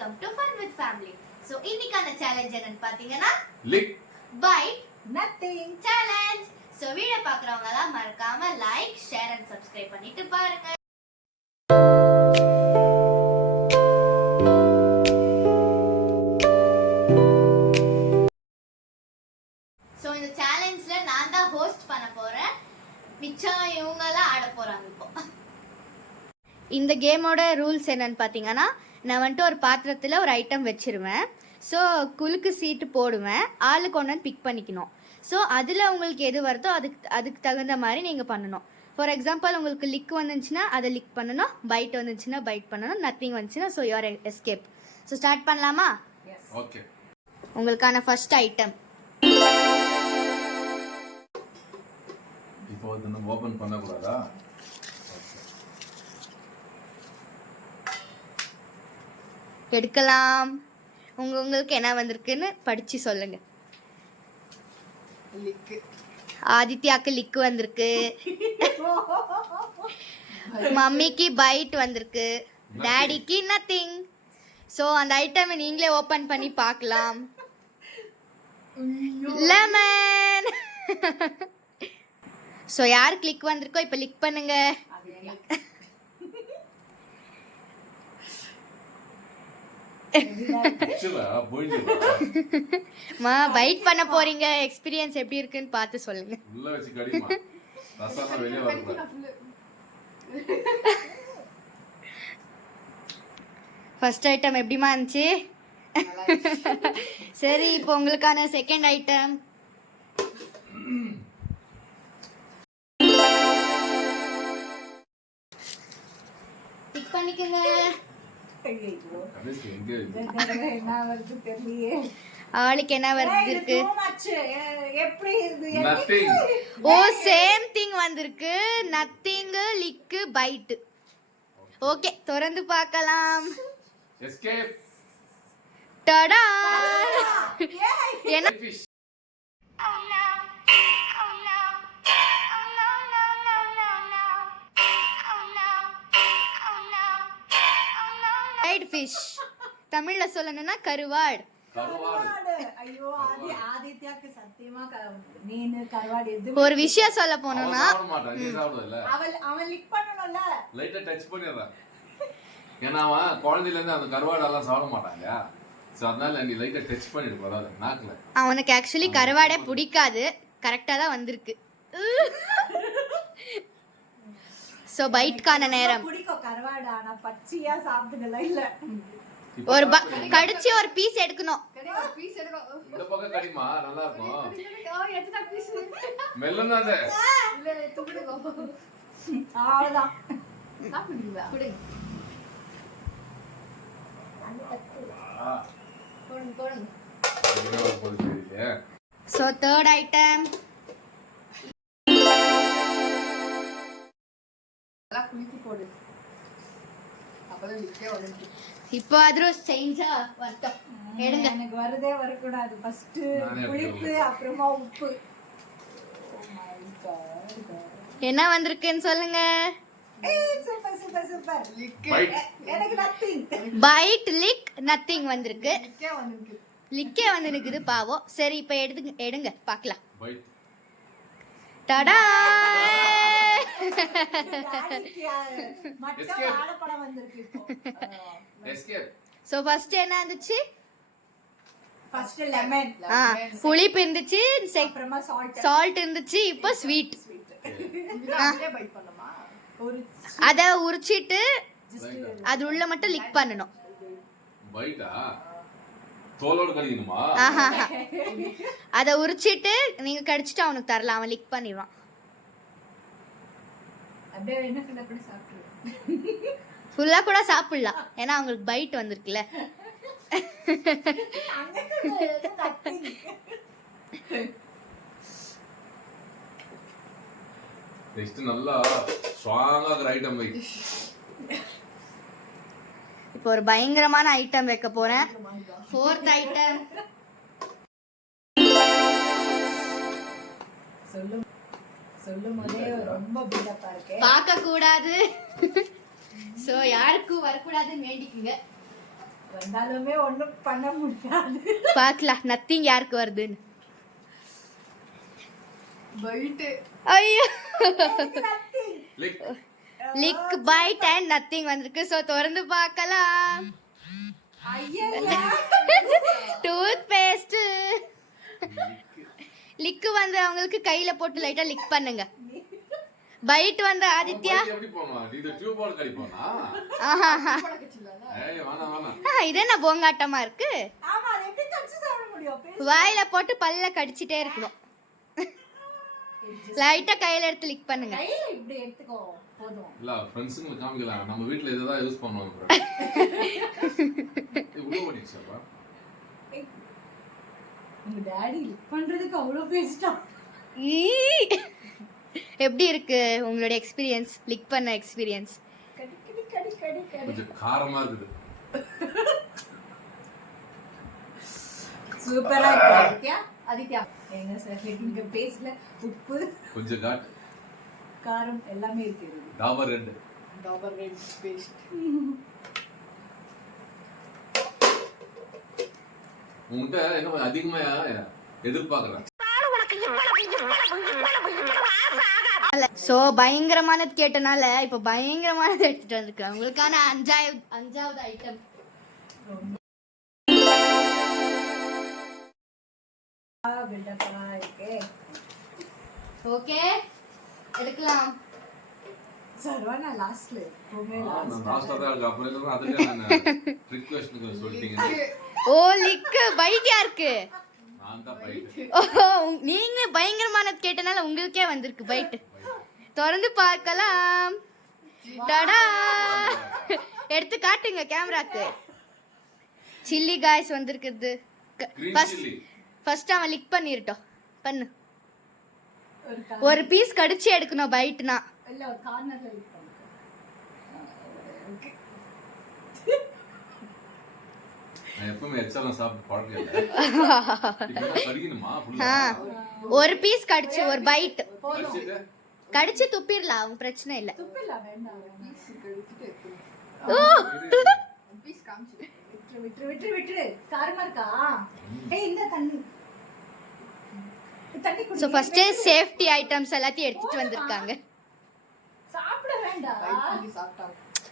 welcome to Fun with Family. So இன்னைக்கான challenge என்னன்னு பாத்தீங்கன்னா lick bite nothing challenge. So video பார்க்கறவங்க எல்லாம் மறக்காம லைக், ஷேர் and subscribe பண்ணிட்டு பாருங்க. So இந்த சேலஞ்ச்ல நான் தான் ஹோஸ்ட் பண்ண போறேன். மிச்சம் இவங்க எல்லாம் ஆட போறாங்க இப்போ. இந்த கேமோட ரூல்ஸ் என்னன்னு பாத்தீங்கன்னா நான் வந்துட்டு ஒரு பாத்திரத்தில் ஒரு ஐட்டம் வச்சிருவேன். ஸோ குலுக்கு சீட்டு போடுவேன், ஆளுக்கு ஒன்று பிக் பண்ணிக்கணும். ஸோ அதில் உங்களுக்கு எது வருதோ அதுக்கு தகுந்த மாதிரி நீங்கள் பண்ணணும். ஃபார் எக்ஸாம்பிள் உங்களுக்கு லிக் வந்துச்சுன்னா அதை லிக் பண்ணணும், பைட் வந்துச்சுன்னா பைட் பண்ணணும், நத்திங் வந்துச்சுன்னா so your escape. So start பண்ணலாமா? ஓகே. உங்களுக்கான ஃபர்ஸ்ட் ஐட்டம் இப்போ நம்ம ஓபன் பண்ண கூடாதா? எடுக்கலாம். உங்களுக்கு என்ன வந்திருக்குன்னு படிச்சு சொல்லுங்க. ஆதித்யாக்கு லிக் வந்திருக்கு, மம்மிக்கு பைட் வந்திருக்கு, டாடிக்கு நத்திங். ஸோ அந்த ஐட்டம் நீங்களே ஓபன் பண்ணி பார்க்கலாம். லெமன். ஸோ யாருக்கு லிக் வந்திருக்கோ இப்போ லிக் பண்ணுங்க. மா பைட் பண்ண போறீங்க, எக்ஸ்பீரியன்ஸ் எப்படி இருக்குன்னு பார்த்து சொல்லுங்க. உள்ள வச்சு கடிமா, ரசமா வெளிய வரக்கூடாது. ஃபர்ஸ்ட் ஐட்டம் எப்படிமா இருந்துச்சு? சரி, இப்போ உங்களுக்கான செகண்ட் ஐட்டம். பிக் பண்ணிக்கங்க. ஆளுக்கு என்ன வருது இருக்கு? ஓ சேம் திங் வந்திருக்கு, நத்திங், லிக், பைட். ஓகே, திறந்து பார்க்கலாம். எஸ்கேப். டடா. என்ன ஃபிஷ் தமிழ்ல சொல்லணும்னா கருவாடு. ஐயோ ஆதித்யாக்கு சத்தியமா மீன் கருவாடு எது. ஒரு விஷயம் சொல்ல போனோம்னா அவன் லிக் பண்ணணும்ல, லைட்டா டச் பண்ணிடுறான். ஏன்னா அவன் குழந்தையில இருந்து அந்த கருவாடு எல்லாம் சாப்பிட மாட்டாங்க. சோ அதனால நீ லைட்டா டச் பண்ணிடு போறாத நாக்குல. அவனுக்கு ஆக்சுவலி கருவாடே பிடிக்காது, கரெக்டா தான் வந்திருக்கு. சோ பைட்கான நேரம். பிடிக்கும் கருவாடு, ஆனா பச்சையா சாப்பிடுதல இல்ல. ஒரு கடிச்சு ஒரு பீஸ் எடுக்கணும். இந்த பக்கம் கடிமா நல்லா இருக்கும். மெல்லனா அது இல்ல துடுங்க. அவ்வளவுதான். சாப்பிடுவீங்களா? குடுங்க. போடுங்க. என்ன போடுது தெரியல. So third item. குளிக்கி போடு. அப்பதான் லிக்கே வருது. இப்போ அதுவும் சேஞ்சா வரட்டும். எடுங்க. எனக்கு வரதே வரக்கூடாது. ஃபர்ஸ்ட் புளிப்பு, அப்புறமா உப்பு. Oh my god. என்ன வந்திருக்குன்னு சொல்லுங்க. சூப்பர். பைட். எனக்கு நத்திங். பைட், லிக், நத்திங் வந்திருக்கு. லிக்கே வந்துருக்குது பாவம். சரி, இப்போ எடுங்க பார்க்கலாம். பைட். டடா. சோ ஃபர்ஸ்ட் என்ன இருந்துச்சு? First lemon. புளிப்பு இருந்துச்சு, அப்புறமா சால்ட் இருந்துச்சு, இப்போ ஸ்வீட். அத உரிச்சிட்டு அது உள்ள மட்டும் லிக் பண்ணனும். பைட்டா தோலோட கடிக்கணுமா? அத உரிச்சிட்டு நீங்க கடிச்சிட்டு அவனுக்கு தரலாம், அவன் லிக் பண்ணிடுவான். அப்படியே என்ன ஃபுல்லா கூட சாப்பிடுறேன். ஃபுல்லா கூட சாப்பிடலாம், ஏன்னா அவங்களுக்கு பைட் வந்திருக்குல. டெஸ்ட் நல்லா ஸ்ட்ராங்கா இருக்கிற ஐட்டம் வை. இப்போ ஒரு பயங்கரமான ஐட்டம் வைக்க போறேன். Fourth item. சொல்லும்போதே ரொம்ப பில்டப்பா இருக்கு. பார்க்க கூடாது. சோ யாருக்கும் வரக்கூடாதுன்னு வேண்டிக்குங்க. வந்தாலுமே ஒண்ணும் பண்ண முடியாது. பார்க்கலாம் நத்திங் யாருக்கு வருதுன்னு. பைட் ஐயோ லிக் லிக் பைட் அண்ட் நத்திங் வந்திருக்கு. ஸோ திறந்து பார்க்கலாம். ஐயா டூத் பேஸ்ட் லிக் வந்து அவங்களுக்கு கையில போட்டு லைட்டா லிக் பண்ணுங்க. பைட் வந்து ஆதித்யா. எப்படி போமா இது டியூபோட கடிப்போனா? ஏய் வேணாம். இது என்ன போங்காட்டமா இருக்கு? ஆமா அது எப்படி கடிச்சு சாப்பிட முடியும்? வாயில போட்டு பல்ல கடிச்சிட்டே இருக்கணும். லைட்டா கையில எடுத்து லிக் பண்ணுங்க. கையில இப்படி எடுத்துக்கோ போதும். இல்ல ஃப்ரெண்ட்ஸ்க்கு காமிக்கலாம். நம்ம வீட்ல இததான் யூஸ் பண்ணுவோம் bro. இது உள்ள ஓடிச்சப்பா. உங்க டாடி லிக் பண்றதுக்கு அவ்வளவு பேஸ்டா. எப்படி இருக்கு உங்களோட எக்ஸ்பீரியன்ஸ்? லிக் பண்ண எக்ஸ்பீரியன்ஸ்? கடி கடி கடி கடி கடி. கொஞ்சம் காரமா இருக்குது. சூப்பரா இருக்கு ஆதித்யா. ஆதித்யா எங்க சார் இங்க பேஸ்ல உப்பு கொஞ்சம் காட் காரம் எல்லாமே இருக்கு. Dabur red paste. உன்கிட்ட என்ன அதிகமா எதிர்பார்க்கறேன். சோ பயங்கரமானது கேட்டனால இப்ப பயங்கரமானது எடுத்துட்டு வந்திருக்கேன் உங்களுக்கான அஞ்சாவது ஐட்டம். பில்டப்பா இருக்கு. ஓகே எடுக்கலாம். சர்வானா லாஸ்ட்ல போமே நான் லாஸ்டா தான் இருக்கு. அப்புறம் இல்ல அதுல நான் ரிக்வெஸ்ட்க்கு சொல்லிட்டீங்க. ஓ லிக் பைட் யாருக்கு? நான் தான் பைட். ஓ நீங்க பயங்கரமானது கேட்டனால உங்களுக்கே வந்திருக்கு பைட். திறந்து பார்க்கலாம். டடா எடுத்து காட்டுங்க கேமராக்கு. சில்லி காய்ஸ் வந்திருக்குது. ஃபர்ஸ்ட் அவன் லிக் பண்ணிரட்டும். பண்ணு. ஒரு பீஸ் கடிச்சு எடுக்கணும் பைட்னா. இல்ல ஒரு கார்னர்ல லிக் பண்ணு. ஓகே. நான் எப்பவுமே எச்சலாம் சாப்பிட்டு பழக்கம் இல்ல. இப்போ கடிக்கணுமா ஃபுல்லா? ஒரு பீஸ் கடிச்சு ஒரு பைட் கடிச்சிட்டு கடிச்சு துப்பிரலாம். அவங்க பிரச்சனை இல்ல. துப்பில வேண்டாம். பீஸ் கடிச்சிட்டு பீஸ் காமிச்சு விட்டு காரமா இருக்கா? ஏய் இந்த தண்ணி சோ ஃபர்ஸ்ட் சேஃப்டி ஐட்டம்ஸ் எல்லாத்தையும் எடுத்துட்டு வந்திருக்காங்க. சாப்பிட வேண்டாம்.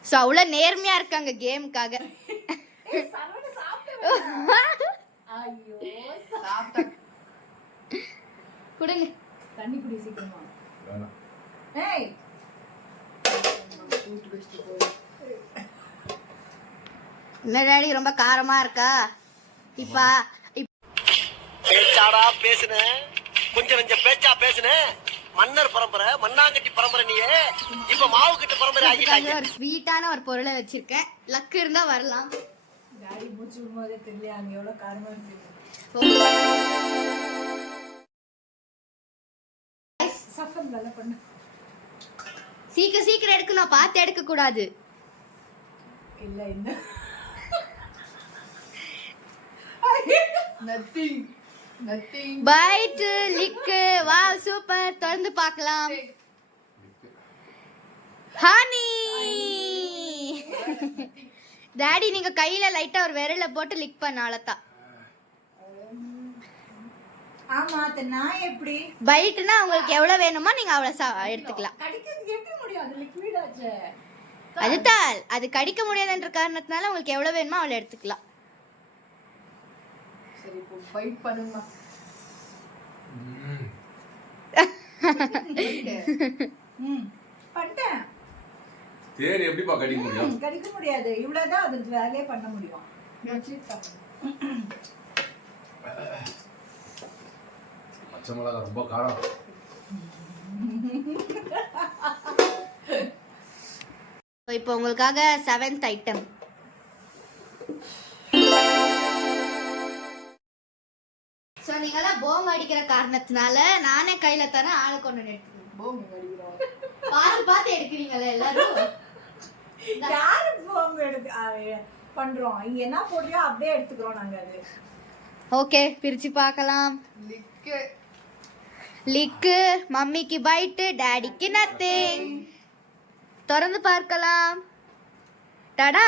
சோ அவ்வளவு நேர்மையா இருக்காங்க கேமுக்காக. ஏய் சரவண சாப்பிட வேண்டாம். ஐயோ சாப்பிட்ட குடுங்க. தண்ணி குடி சீக்கிரமா. வேணாம். ஏய் என்ன டாடி ரொம்ப காரமா இருக்கா? இப்ப பேச்சாடா பேசுன கொஞ்சம் கொஞ்சம் பேச்சா பேசுன மன்னர் பரம்பரை மண்ணாங்கட்டி பரம்பரை நீயே இப்ப மாவு கட்டு பரம்பரை ஆகிட்டாங்க. ஒரு ஸ்வீட்டான ஒரு பொருளை வச்சிருக்கேன். லக் இருந்தா வரலாம். டாடி மூச்சு விடும்போதே தெரியல அங்க எவ்வளவு காரமா இருக்கு. சஃபன் நல்லா பண்ணு. சீக்கிரம் எடுக்கணும். பார்த்து எடுக்க கூடாது. இல்ல இந்த nothing bite lick. Wow super. திறந்து பார்க்கலாம். ஹனி டாடி நீங்க கையில லைட்டா ஒரு விரல போட்டு லிக் பண்ணாலதான். ஆமா அத நான் எப்படி பைட்னா உங்களுக்கு எவ்வளவு வேணுமோ நீங்க அவ்வளவு எடுத்துக்கலாம். கடிக்கிறது எப்படி முடியும்? அது லிக்விட் ஆச்சே. அதுதான் அது கடிக்க முடியாதுன்ற காரணத்தினால உங்களுக்கு எவ்வளவு வேணுமோ அவ்வளவு எடுத்துக்கலாம். சரி இப்போ ஃபைட் பண்ணுங்க. பண்ணிட்டேன். தேரி எப்படிப்பா கடிக்க முடியும்? கடிக்க முடியாது. இவ்வளவுதான் அதுக்கு வேலையே பண்ண முடியும். பச்சை மிளகாய் ரொம்ப காரம். இப்போ உங்களுக்காக 7th ஐட்டம். ஸோ நீங்களாம் போம் அடிக்கிற காரணத்தினால நானே கையில தரேன். ஆளை கொண்டு எடுத்துக்கணும். போம் அடிக்கிறோம். பார்த்து எடுக்கிறீங்களா எல்லாரும்? யாரு போம் பண்றோம்? இங்க என்ன போடுறியோ அப்படியே எடுத்துக்கிறோம் நாங்க. அது ஓகே பிரிச்சு பார்க்கலாம். லிக்கு மம்மிக்கு பைட்டு டாடிக்கு நத்திங். திறந்து பார்க்கலாம். டடா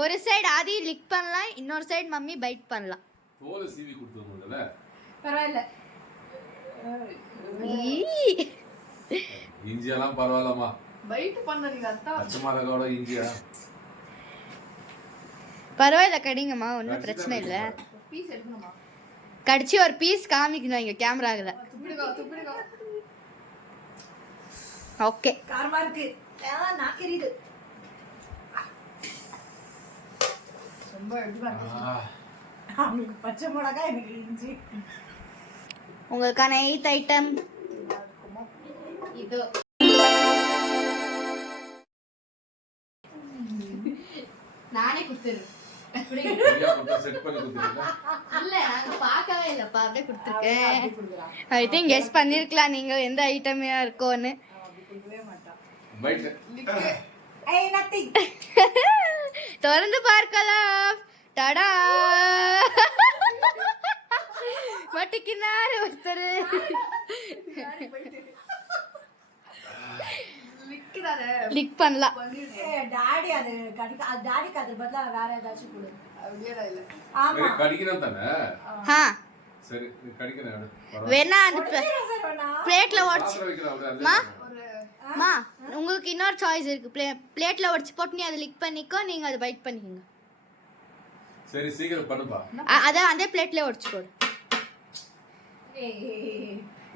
ஒரு சைடு ஆதி லிக் பண்ணலாம், இன்னொரு சைடு மம்மி பைட் பண்ணலாம். தோலை சீவி கொடுத்துருந்தல பரவாயில்ல. இஞ்சியெல்லாம் பரவாயில்லம்மா. பைட் பண்ணீங்க அத்தா. பச்சை மிளகாவோட இஞ்சியா பரவாயில்ல, கடிங்கம்மா, ஒன்றும் பிரச்சனை இல்லை. பீஸ் எடுக்கணுமா? கடிச்சு ஒரு பீஸ் காமிக்கணும் இங்க கேமராவில். துப்பிடுங்க. ஓகே, காரமா இருக்கு. நாக்கெரியுது. ரொம்ப எடுப்பா. அவங்களுக்கு பச்சை மிளகா, எனக்கு இஞ்சி. உங்களுக்கான 8th ஐட்டம் இது. நானே குடுத்துறேன். செட் பண்ணி கொடுத்துருக்கீங்களா? இல்ல, நாங்க பார்க்கவே இல்லப்பா, அப்படியே கொடுத்துருக்கேன். ஐ திங்க் கெஸ் பண்ணிருக்கலாம் நீங்க எந்த ஐட்டமே இருக்கோன்னு. பைட். ஏய் நத்திங். திறந்து பார்க்கலாம். டடா, மட்டிக்கினாரு ஒருத்தர். லிக் பண்ணலாம். டாடி அது கடிக்க, அது டாடிக்கு அது பதிலா வேற ஏதாச்சும் கொடு. ஆமா கடிக்கணும் தானே? ஆ, சரி கடிக்கிறேன் எடு. வேணா அந்த பிளேட்ல உடைச்சு. பாத்திரம் வைக்கிறேன் அப்படியே மா அதே. மா, உங்களுக்கு இன்னொரு சாய்ஸ் இருக்கு. பிளேட்ல உடைச்சு போட்டு நீ அதை லிக் பண்ணிக்கோ, நீங்க அதை பைட் பண்ணிக்கோங்க. சரி சீக்கிரம் பண்ணுப்பா. அதான் அதே பிளேட்ல உடைச்சு போடு.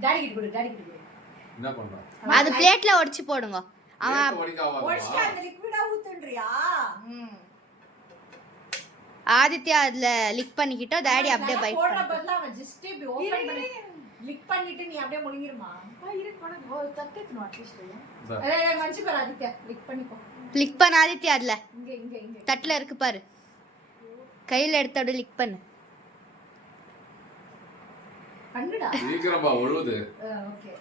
டாடி கிட்ட கொடு, டாடி கிட்ட கொடு. என்ன பண்றான்? அது பிளேட்ல உடைச்சு போடுங்க. அவன் ஒடிச்சு அந்த லிக்விடா ஊத்துன்றியா? ஆதித்யா அதுல லிக் பண்ணிக்கிட்டோ, டாடி அப்படியே பைட் போடுற பண்ணு. பதிலா அவன் ஜஸ்ட் இப்படி ஓபன் பண்ணி லிக் பண்ணிட்டு நீ அப்படியே முழுங்கிருமா? மனுச்சு பாரு ஆதித்யா, லிக் பண்ணிக்கோ. லிக் பண்ண ஆதித்யா, அதுல இங்க இங்க இங்க தட்டுல இருக்கு பாரு, கையில எடுத்து அப்படியே லிக் பண்ணு. பண்ணுடா. சீக்கிரம்பா ஒழுகுது. ஓகே.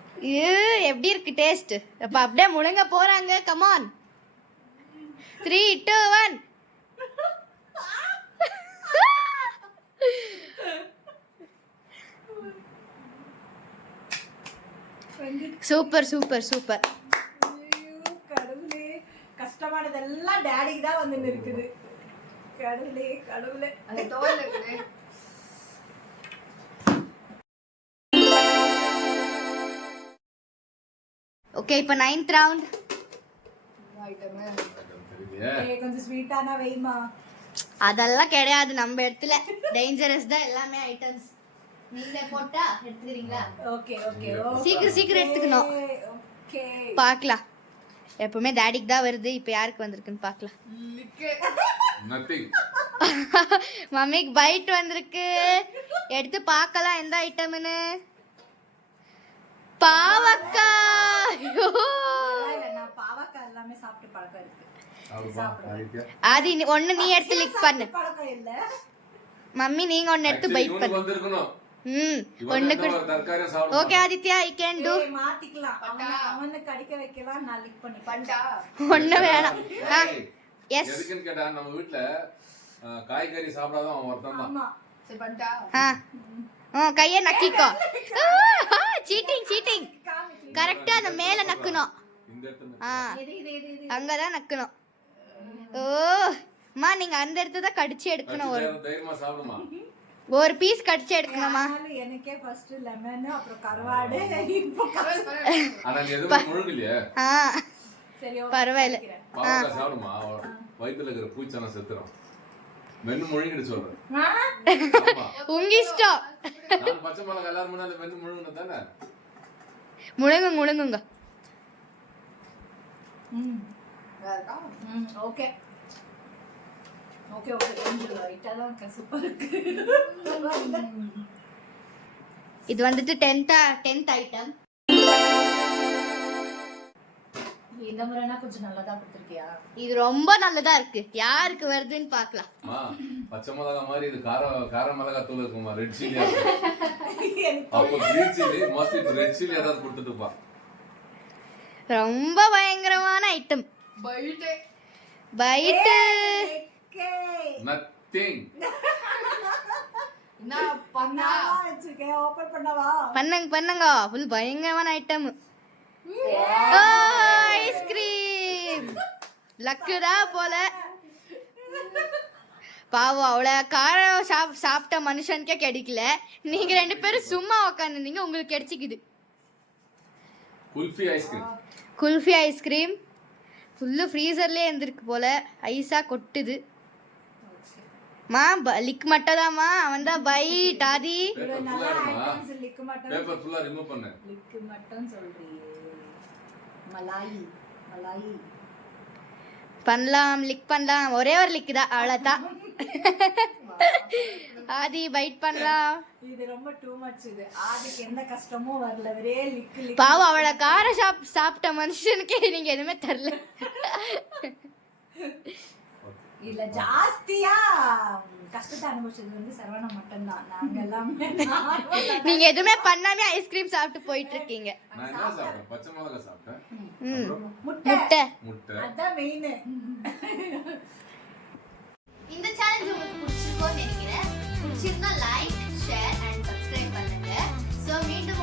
எப்படி இருக்கு டேஸ்ட்? அப்ப அப்படியே முழுங்க போறாங்க. Come on, 3 2 1. Super super super. கடவுளே, கஷ்டமானதெல்லாம் டாடிக்கு தான் வந்து இருக்குது. கடவுளே கடவுளே. அது தோல்ல இருக்குது. ஓகே, இப்போ 9th ரவுண்ட். கொஞ்சம் ஸ்வீட்டானா வெய்மா. அதெல்லாம் கிடையாது நம்ம இடத்துல. டேஞ்சரஸ் தான் எல்லாமே ஐட்டம்ஸ். நீங்க போட்டா எடுத்துக்கிறீங்களா? Okay okay. சீக்கிரம் சீக்கிரம் எடுத்துக்கணும். ஓகே, பார்க்கலாம். எப்பவுமே டாடிக்கு தான் வருது, இப்போ யாருக்கு வந்திருக்குன்னு பார்க்கலாம். நத்திங். மம்மிக்கு பைட் வந்திருக்கு. எடுத்து பார்க்கலாம் எந்த ஐட்டம்னு. பாவக்காய். நான் பாவக்காய் எல்லாமே சாப்பிட்டு பழக்கம் இருக்கு. ஆதி ஒண்ணு நீ எடுத்து லிக் பண்ணு. பழக்கம் இல்ல மம்மி, நீங்க ஒன்னு எடுத்து பைட் பண்ணு. வந்திருக்கணும். ஒண்ணு தர்காரே சாப்பிடு. Okay Aditya, I can to. மாத்திக்கலாம். அவனை கடிக்க வைக்கலாம், நான் லிக் பண்ணி பண்ணா. ஒண்ணு வேணாம். எஸ். எதுக்குன்னு கேட்டா நம்ம வீட்ல காய்கறி சாப்பிடாதான் அவன் ஒருத்தன் தான். ஆமா சரி பண்ணா. கையை நக்கிக்கோ. Cheating cheating. கரெக்டா அந்த மேல நக்கணும். இந்த இடத்துல அங்கதான் நக்கணும். ஓ அம்மா, நீங்க அந்த இடத்துல தான் கடிச்சு எடுக்கணும். ஒரு தைரியமா சாப்பிடுமா. ஒரு பீஸ் கடிச்சு எடுக்கணுமா? எனக்கே ஃபர்ஸ்ட் லெமன், அப்புறம் கருவாடு, இப்போ ஆனா நீ எதுவும் முழுங்கலையே. சரி பரவாயில்ல. பாவக்காய் சாப்பிடுமா, வயித்துல இருக்கிற பூச்சனா செத்துரும். மென்னு முழுங்கிட்டு சொல்றேன். உங்க இஷ்டம். நான் பச்சை மிளகாய் எல்லாரும் முன்னாடி மென்னு முழுங்கணும் தானே. முழுங்குங்க முழுங்குங்க. Okay okay okay. கொஞ்சம் லைட்டா தான் கசப்பா இருக்கு. இது வந்துட்டு 10th ஐட்டம். இந்த முறைனா கொஞ்சம் நல்லா தான் கொடுத்துருக்கியா? இது ரொம்ப நல்லதா இருக்கு. யாருக்கு வருதுன்னு பார்க்கலாம். பச்சை மிளகாய் மாதிரி இது கார மிளகாய் தூள் இருக்குமா, ரெட் சில்லி. அப்போ green chilli mostly red chilli ஏதாவது கொடுத்துட்டுப்பா. ரொம்ப பயங்கரமான ஐட்டம். Byte nothing. நான் பண்ணா வச்சிருக்கேன், ஓபன் பண்ணவா? பண்ணுங்க பண்ணுங்க. ஃபுல் பயங்கரமான ஐட்டம். ஐஸ்கிரீம். லக்குடா போல. பாவம் அவ்வளோ காரம் சாப்பிட்ட மனுஷனுக்கே கிடைக்கல. நீங்க 2 பேரும் சும்மா உக்காந்துருந்தீங்க, உங்களுக்கு கிடைச்சிக்குது. Kulfi ice cream. Kulfi ice cream full ஃப்ரீசர்லேயே இருந்திருக்கு போல, ஐஸாக கொட்டுது. மா லிக் மட்டும்தாம்மா, அவன் தான் பைட் ஆதி. பேப்பர் நல்லா ஃபுல்லா இருக்குமா? ஐட்டம்ஸ் லிக்கு மட்டும் பேப்பர் ஃபுல்லா ரிமூவ் பண்ணு. லிக்கு மட்டும் சொல்றியே. மலாயி மலாயி பண்ணலாம், லிக் பண்ணலாம், ஒரே ஒரு லிக் தான், அவ்வளோதான். ஆதி பைட் பண்ணலாம். இது ரொம்ப டூ மச். இது ஆதிக்கு எந்த கஷ்டமும் வரல, ஒரே லிக்கு லிக்கு. பாவம் அவளை காரம் சாப்பிட்ட மனுஷனுக்கே நீங்க எதுவுமே தரல. இல்ல ஜாஸ்தியா கஷ்டத்தை அனுபவிச்சது வந்து சரவணா மட்டும்தான். நாங்க எல்லாமே நீங்க எதுவுமே பண்ணாமே ஐஸ்கிரீம் சாப்பிட்டு போயிட்டு இருக்கீங்க. நான் என்ன சாப்பிட்டேன்? பச்சை மிளகா சாப்பிட்டேன். முட்டை முட்டை. முட்டை. அதான் மெயின். இந்த சேலஞ்ச் உங்களுக்கு பிடிச்சிருக்கோன்னு நினைக்கிறேன். பிடிச்சிருந்தா லைக், ஷேர் அண்ட் சப்ஸ்கிரைப் பண்ணுங்க. ஸோ மீண்டும்